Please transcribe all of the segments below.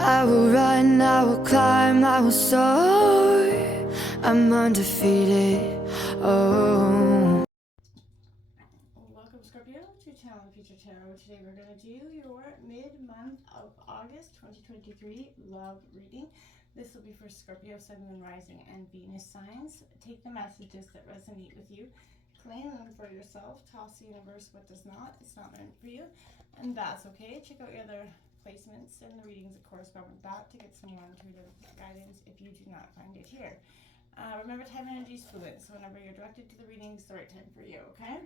I will run, I will climb, I will soar. I'm undefeated. Oh. Welcome, Scorpio, to Channel Future Tarot. Today we're going to do your mid-month of August 2023 love reading. This will be for Scorpio, Sun, Moon, Rising, and Venus signs. Take the messages that resonate with you, claim them for yourself, toss the universe what does not. It's not meant for you, and that's okay. Check out your other placements and the readings that correspond with that to get some more intuitive guidance if you do not find it here. Remember, time and energy is fluid, so whenever you're directed to the reading, it's the right time for you, okay?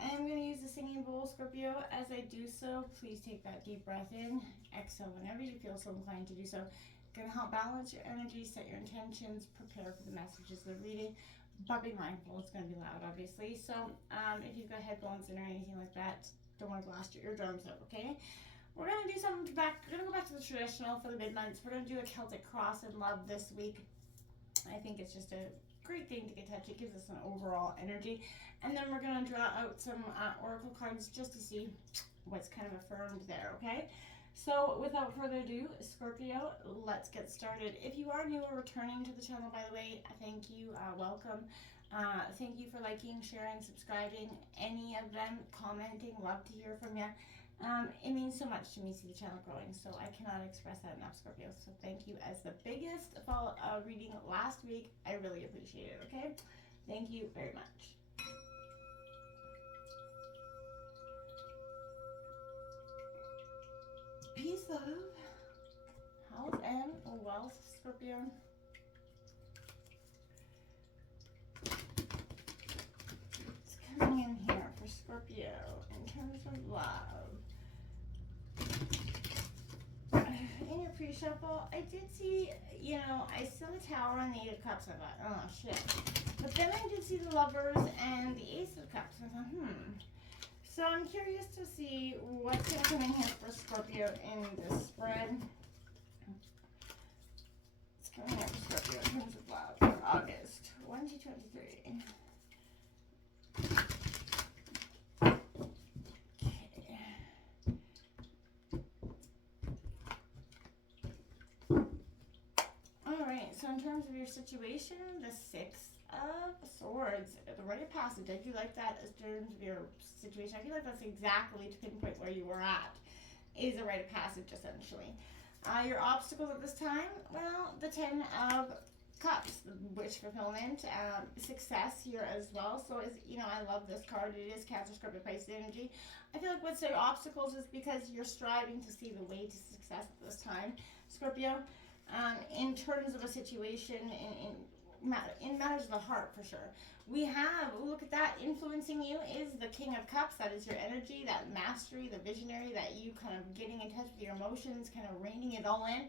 I'm going to use the singing bowl, Scorpio. As I do so, please take that deep breath in. Exhale whenever you feel so inclined to do so. Going to help balance your energy, set your intentions, prepare for the messages of the reading. But be mindful, it's going to be loud, obviously. So if you've got headphones in or anything like that, don't want to blast your eardrums out, okay? We're going to do something back. We're going to go back to the traditional for the mid-months. We're going to do a Celtic cross and love this week. I think it's just a great thing to get touch. It gives us an overall energy. And then we're going to draw out some oracle cards just to see what's kind of affirmed there, okay? So without further ado, Scorpio, let's get started. If you are new or returning to the channel, by the way, thank you, welcome. Thank you for liking, sharing, subscribing, any of them, commenting. Love to hear from you. It means so much to me to see the channel growing, so I cannot express that enough, Scorpio. So thank you. As the biggest reading last week, I really appreciate it, okay? Thank you very much. Peace, love, health, and wealth, Scorpio. It's coming in here for Scorpio in terms of love. In your pre-shuffle, I did see, I saw the Tower and the Eight of Cups. I thought, oh, shit. But then I did see the Lovers and the Ace of Cups. I thought, So I'm curious to see what's going to come in here for Scorpio in this spread. It's coming here for Scorpio in terms of love for August 2023. So in terms of your situation, the Six of Swords, the rite of passage, I do like that in terms of your situation. I feel like that's exactly to pinpoint where you were at, is a rite of passage, essentially. Your obstacles at this time, well, the Ten of Cups, wish fulfillment, success here as well. So, I love this card. It is Cancer, Scorpio, Pisces energy. I feel like what's your obstacles is because you're striving to see the way to success at this time, Scorpio. In terms of a situation in matters of the heart, for sure. We have, look at that, influencing you is the King of Cups. That is your energy, that mastery, the visionary, that you kind of getting in touch with your emotions, kind of reining it all in.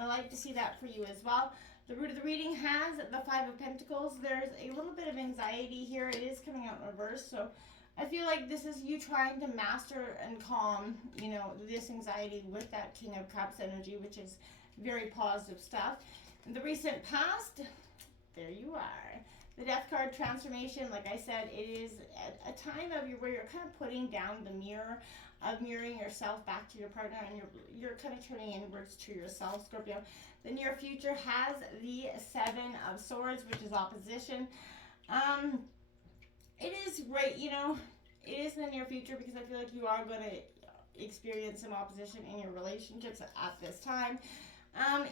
I like to see that for you as well. The root of the reading has the Five of Pentacles. There's a little bit of anxiety here. It is coming out in reverse, so I feel like this is you trying to master and calm, this anxiety with that King of Cups energy, which is very positive stuff. In the recent past, there you are. The Death card, transformation, like I said, it is a time of where you're kind of putting down the mirror of mirroring yourself back to your partner, and you're kind of turning inwards to yourself, Scorpio. The near future has the Seven of Swords, which is opposition. It is right, it is in the near future because I feel like you are going to experience some opposition in your relationships at this time.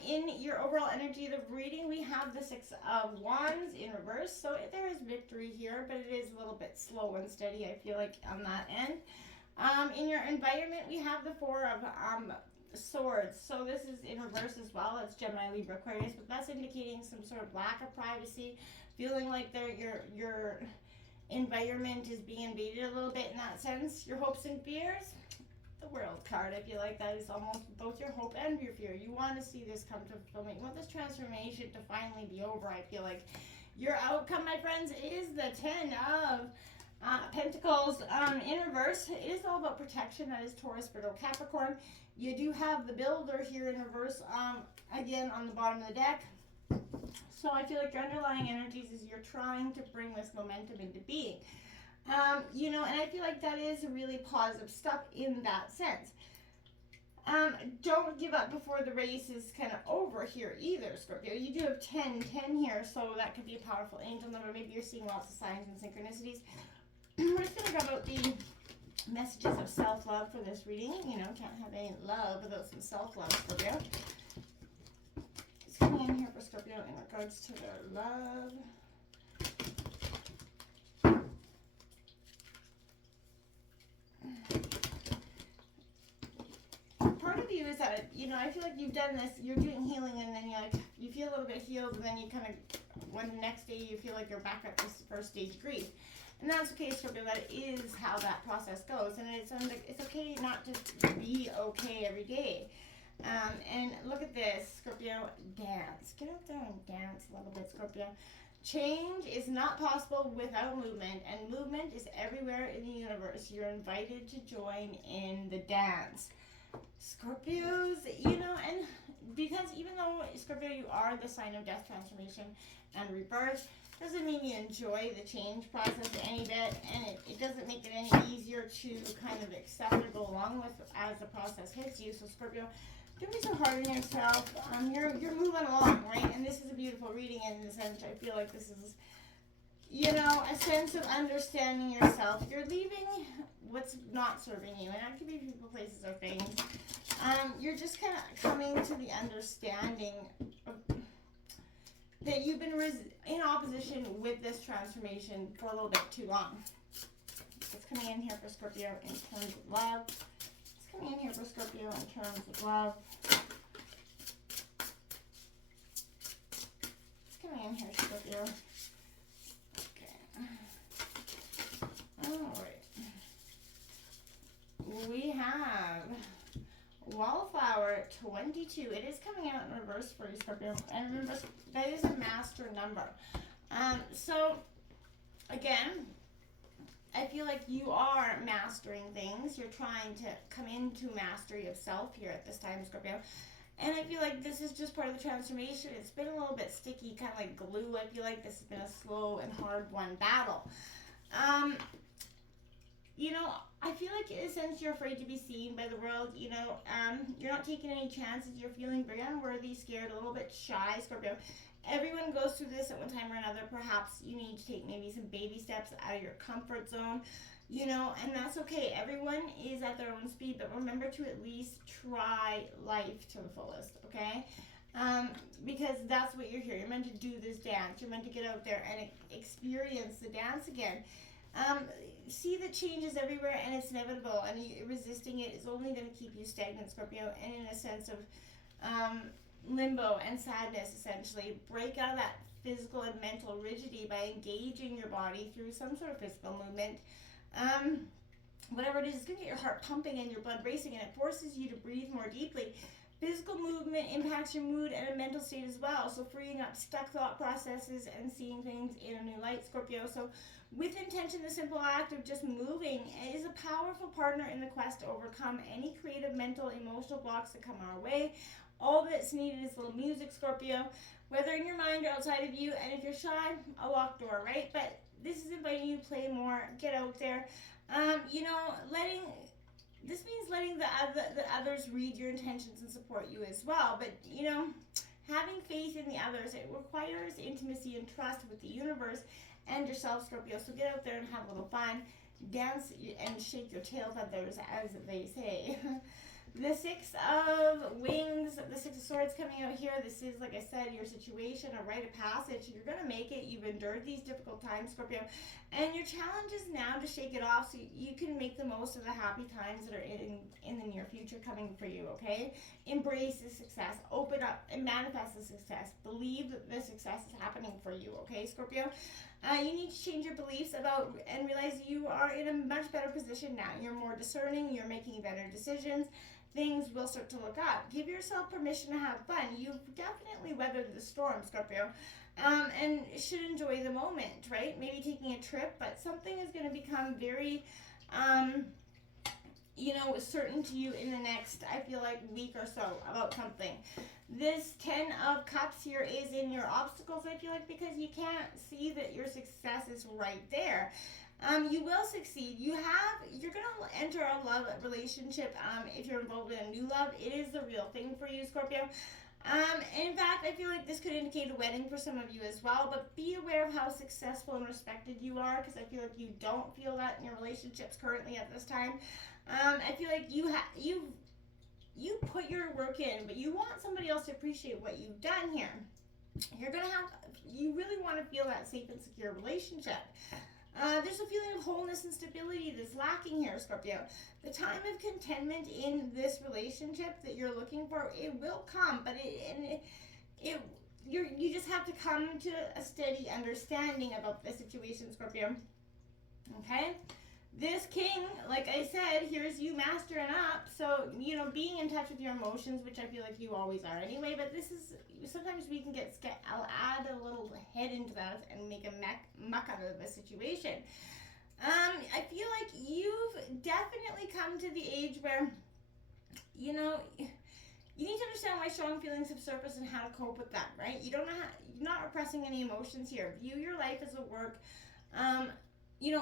In your overall energy of the reading, we have the Six of Wands in reverse. So there is victory here, but it is a little bit slow and steady, I feel like, on that end. In your environment, we have the Four of Swords. So this is in reverse as well. It's Gemini, Libra, Aquarius, but that's indicating some sort of lack of privacy, feeling like your environment is being invaded a little bit in that sense. Your hopes and fears, the World card, I feel like that is almost both your hope and your fear. You want to see this come to fulfillment. You want this transformation to finally be over. I feel like your outcome, my friends, is the Ten of Pentacles in reverse. It is all about protection. That is Taurus, Virgo, Capricorn. You do have the Builder here in reverse, again, on the bottom of the deck. So I feel like your underlying energies is you're trying to bring this momentum into being. And I feel like that is really positive stuff in that sense. Don't give up before the race is kind of over here either, Scorpio. You do have 10 here, so that could be a powerful angel number. Maybe you're seeing lots of signs and synchronicities. We're just going to go about the messages of self-love for this reading. You know, can't have any love without some self-love, Scorpio. It's coming in here for Scorpio in regards to their love. Part of you is that, you know, I feel like you've done this, you're doing healing, and then you feel a little bit healed, and then you kind of, when the next day you feel like you're back at this first stage of grief. And that's okay, Scorpio. That is how that process goes. And it's okay not to be okay every day. And look at this, Scorpio. Dance. Get out there and dance a little bit, Scorpio. Change is not possible without movement. And movement is everywhere in the universe. You're invited to join in the dance. Scorpios, you know, and because even though, Scorpio, you are the sign of death, transformation, and rebirth, doesn't mean you enjoy the change process any bit, and it doesn't make it any easier to kind of accept or go along with as the process hits you. So Scorpio, don't be so hard on yourself. You're moving along, right? And this is a beautiful reading in the sense I feel like this is, you know, a sense of understanding yourself. You're leaving what's not serving you, and that could be people, places, or things. You're just kind of coming to the understanding of that you've been in opposition with this transformation for a little bit too long. It's coming in here for Scorpio in terms of love. It's coming in here for Scorpio in terms of love. It's coming in here, Scorpio. Okay. All right. We have Wallflower 22. It is coming out in reverse for you, Scorpio. And remember, that is a master number. So, again, I feel like you are mastering things. You're trying to come into mastery of self here at this time, Scorpio. And I feel like this is just part of the transformation. It's been a little bit sticky, kind of like glue. I feel like this has been a slow and hard-won battle. You know, I feel like in a sense you're afraid to be seen by the world. You know, you're not taking any chances. You're feeling very unworthy, scared, a little bit shy, Scorpio. Everyone goes through this at one time or another. Perhaps you need to take maybe some baby steps out of your comfort zone, you know, and that's okay. Everyone is at their own speed, but remember to at least try life to the fullest, okay? Because that's what you're here. You're meant to do this dance. You're meant to get out there and experience the dance again. See that change is everywhere and it's inevitable, and resisting it is only going to keep you stagnant, Scorpio, and in a sense of limbo and sadness, essentially. Break out of that physical and mental rigidity by engaging your body through some sort of physical movement. Whatever it is, it's going to get your heart pumping and your blood racing, and it forces you to breathe more deeply. Physical movement impacts your mood and a mental state as well, so freeing up stuck thought processes and seeing things in a new light, Scorpio. So with intention, the simple act of just moving is a powerful partner in the quest to overcome any creative, mental, emotional blocks that come our way. All that's needed is a little music, Scorpio, whether in your mind or outside of you. And if you're shy, a locked door, right? But this is inviting you to play more, get out there. You know, this means letting the others read your intentions and support you as well. But, you know, having faith in the others, it requires intimacy and trust with the universe and yourself, Scorpio. So get out there and have a little fun. Dance and shake your tail feathers, as they say. The Six of Wings, the Six of Swords coming out here. This is, like I said, your situation, a rite of passage. You're going to make it. You've endured these difficult times, Scorpio. And your challenge is now to shake it off so you can make the most of the happy times that are in the near future coming for you, okay? Embrace the success. Open up and manifest the success. Believe that the success is happening for you, okay, Scorpio? You need to change your beliefs about and realize you are in a much better position now. You're more discerning. You're making better decisions. Things will start to look up. Give yourself permission to have fun. You've definitely weathered the storm, Scorpio, and should enjoy the moment, right? Maybe taking a trip, but something is going to become very, you know, certain to you in the next, I feel like, week or so about something. This 10 of Cups here is in your obstacles, I feel like, because you can't see that your success is right there. You will succeed. You're gonna enter a love relationship. If you're involved in a new love, it is the real thing for you, Scorpio. In fact, I feel like this could indicate a wedding for some of you as well, but be aware of how successful and respected you are, because I feel like you don't feel that in your relationships currently at this time. I feel like you put your work in, but you want somebody else to appreciate what you've done here. You really want to feel that safe and secure relationship. There's a feeling of wholeness and stability that's lacking here, Scorpio. The time of contentment in this relationship that you're looking for, it will come, but you just have to come to a steady understanding about the situation, Scorpio. Okay? This king, like I said, here's you mastering up. So, being in touch with your emotions, which I feel like you always are anyway, but sometimes we can I'll add a little head into that and make a muck out of the situation. I feel like you've definitely come to the age where, you need to understand why strong feelings have surfaced and how to cope with them, right? You're not repressing any emotions here. View your life as a work,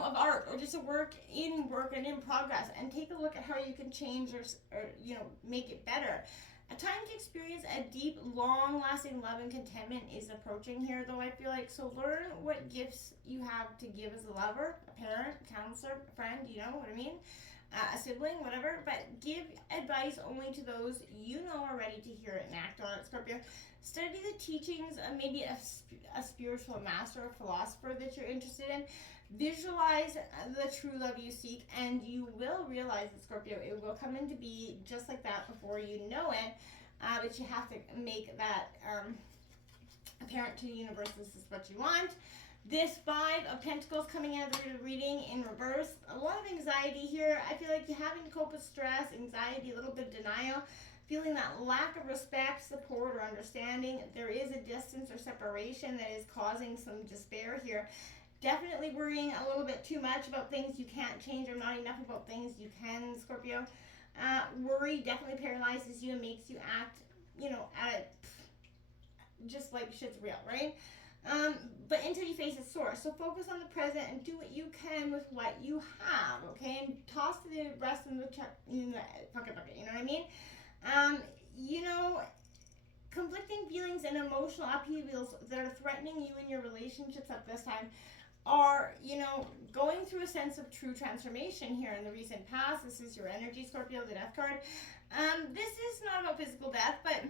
of art, or just a work and in progress, and take a look at how you can change or make it better. A time to experience a deep, long-lasting love and contentment is approaching here, though, I feel like. So learn what gifts you have to give as a lover, a parent, counselor, a friend, you know what I mean? A sibling, whatever, but give advice only to those you know are ready to hear it and act on it, Scorpio. Study the teachings of maybe a spiritual master or philosopher that you're interested in. Visualize the true love you seek, and you will realize that, Scorpio, it will come into be just like that before you know it, but you have to make that apparent to the universe. This is what you want. This Five of Pentacles coming out of the reading in reverse. A lot of anxiety here. I feel like you're having to cope with stress, anxiety, a little bit of denial, feeling that lack of respect, support, or understanding. There is a distance or separation that is causing some despair here. Definitely worrying a little bit too much about things you can't change, or not enough about things you can, Scorpio. Worry definitely paralyzes you and makes you act, just like shit's real, right? But until you face its source. So focus on the present and do what you can with what you have, okay? And toss the rest in the pocket bucket, you know what I mean? Conflicting feelings and emotional upheavals that are threatening you in your relationships at this time are, going through a sense of true transformation here in the recent past. This is your energy, Scorpio, the Death card. This is not about physical death, but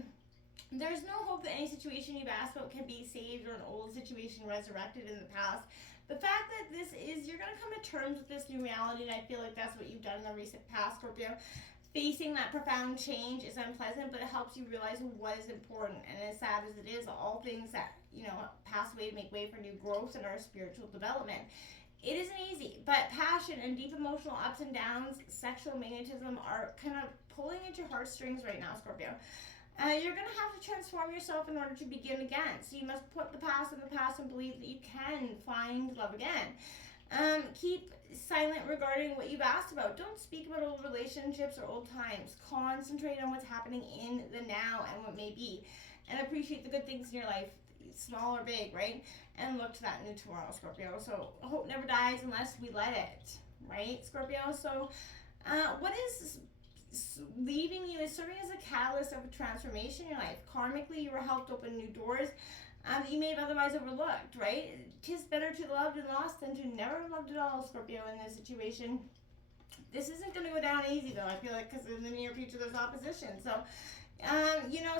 there's no hope that any situation you've asked about can be saved, or an old situation resurrected in the past. The fact that you're going to come to terms with this new reality, and I feel like that's what you've done in the recent past, Scorpio. Facing that profound change is unpleasant, but it helps you realize what is important. And as sad as it is, all things that, pass away to make way for new growth and our spiritual development. It isn't easy, but passion and deep emotional ups and downs, sexual magnetism are kind of pulling at your heartstrings right now, Scorpio. You're going to have to transform yourself in order to begin again. So you must put the past in the past and believe that you can find love again. Keep silent regarding what you've asked about. Don't speak about old relationships or old times. Concentrate on what's happening in the now and what may be. And appreciate the good things in your life, small or big, right? And look to that new tomorrow, Scorpio. So hope never dies unless we let it, right, Scorpio? So what is leaving you is serving as a catalyst of a transformation in your life. Karmically, you were helped open new doors that you may have otherwise overlooked, right? 'Tis better to love and lost than to never have loved at all, Scorpio, in this situation. This isn't going to go down easy, though, I feel like, because in the near future there's opposition. So,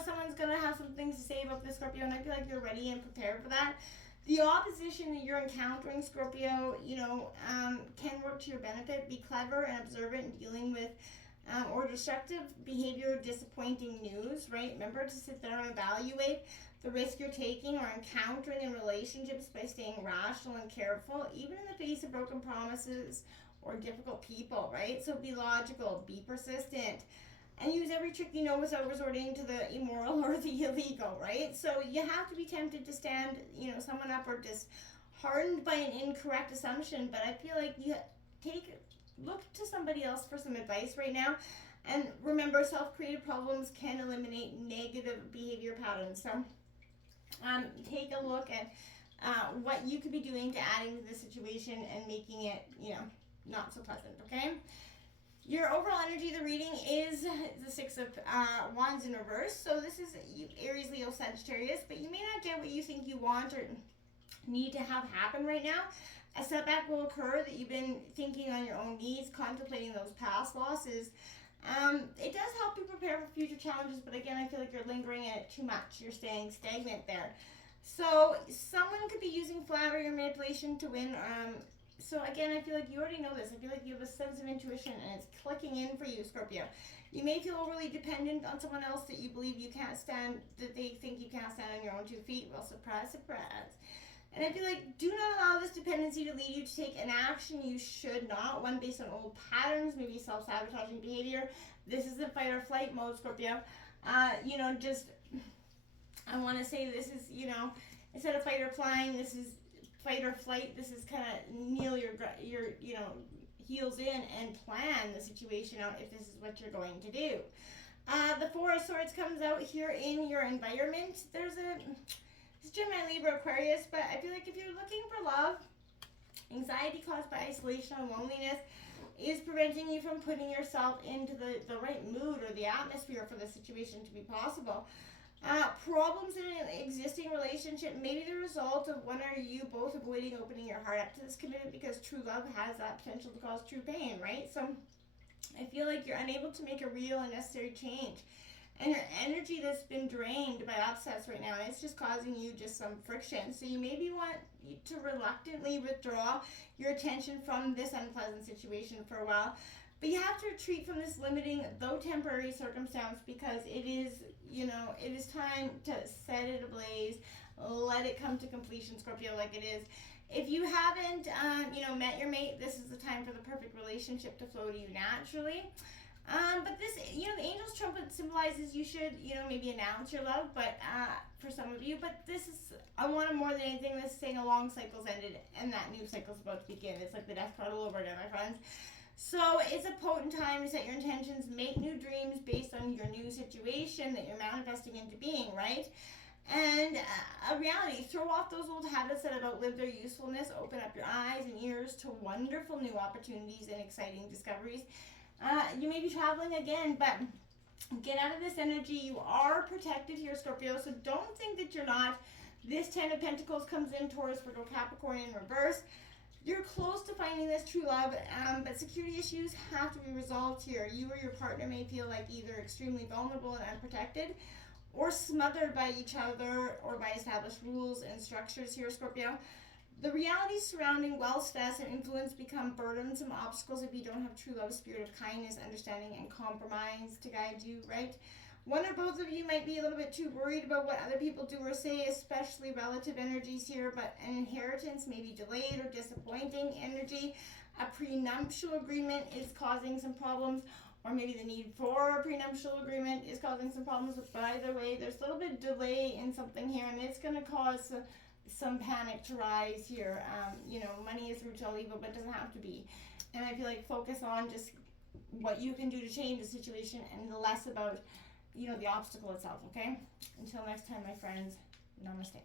someone's going to have some things to say about this, Scorpio, and I feel like you're ready and prepared for that. The opposition that you're encountering, Scorpio, can work to your benefit. Be clever and observant in dealing with or destructive behavior, disappointing news, right? Remember to sit there and evaluate the risk you're taking or encountering in relationships by staying rational and careful, even in the face of broken promises or difficult people, right? So be logical, be persistent, and use every trick you know without resorting to the immoral or the illegal, right? So you have to be tempted to stand, someone up, or disheartened by an incorrect assumption, but I feel like you look to somebody else for some advice right now. And remember, self-created problems can eliminate negative behavior patterns. So take a look and what you could be doing to adding to the situation and making it, not so pleasant, okay? Your overall energy of the reading is the Six of Wands in reverse. So this is Aries, Leo, Sagittarius, but you may not get what you think you want or need to have happen right now. A setback will occur that you've been thinking on your own needs, contemplating those past losses. It does help you prepare for future challenges, but again, I feel like you're lingering in it too much. You're staying stagnant there. So someone could be using flattery or manipulation to win. So again, I feel like you already know this. I feel like you have a sense of intuition and it's clicking in for you, Scorpio. You may feel overly dependent on someone else that you believe you can't stand, that they think you can't stand on your own 2 feet. Well, surprise, surprise. And I feel like do not allow this dependency to lead you to take an action you should not, one based on old patterns, maybe self-sabotaging behavior. This is the fight or flight mode, Scorpio. Just, I want to say this is, instead of fight or flying, this is fight or flight. This is kind of kneel your heels in and plan the situation out if this is what you're going to do. The Four of Swords comes out here in your environment. It's Gemini, Libra, Aquarius, but I feel like if you're looking for love, anxiety caused by isolation and loneliness is preventing you from putting yourself into the right mood or the atmosphere for the situation to be possible. Problems in an existing relationship may be the result of one or you both avoiding opening your heart up to this commitment because true love has that potential to cause true pain, right? So I feel like you're unable to make a real and necessary change. And your energy that's been drained by upsets right now, and it's just causing you just some friction. So you maybe want to reluctantly withdraw your attention from this unpleasant situation for a while. But you have to retreat from this limiting, though temporary, circumstance because it is time to set it ablaze, let it come to completion, Scorpio, like it is. If you haven't, met your mate, this is the time for the perfect relationship to flow to you naturally. But this, the angel's trumpet symbolizes you should, maybe announce your love, but for some of you, but this is, I want to more than anything, this is saying a long cycle's ended and that new cycle's about to begin. It's like the death card all over again, my friends. So it's a potent time to set your intentions, make new dreams based on your new situation that you're manifesting into being, right? And a reality, throw off those old habits that have outlived their usefulness, open up your eyes and ears to wonderful new opportunities and exciting discoveries. You may be traveling again, but get out of this energy. You are protected here, Scorpio, so don't think that you're not. This 10 of Pentacles comes in, Taurus, Virgo, Capricorn in reverse. You're close to finding this true love, but security issues have to be resolved here. You or your partner may feel like either extremely vulnerable and unprotected or smothered by each other or by established rules and structures here, Scorpio. The realities surrounding wealth, status, and influence become burdensome obstacles if you don't have true love, spirit of kindness, understanding, and compromise to guide you, right? One or both of you might be a little bit too worried about what other people do or say, especially relative energies here, but an inheritance may be delayed or disappointing energy. A prenuptial agreement is causing some problems, or maybe the need for a prenuptial agreement is causing some problems. But either way, there's a little bit of delay in something here, and it's going to cause some panic to rise here. Money is the root of all evil, but it doesn't have to be. And I feel like focus on just what you can do to change the situation and less about the obstacle itself, okay? Until next time, my friends, namaste.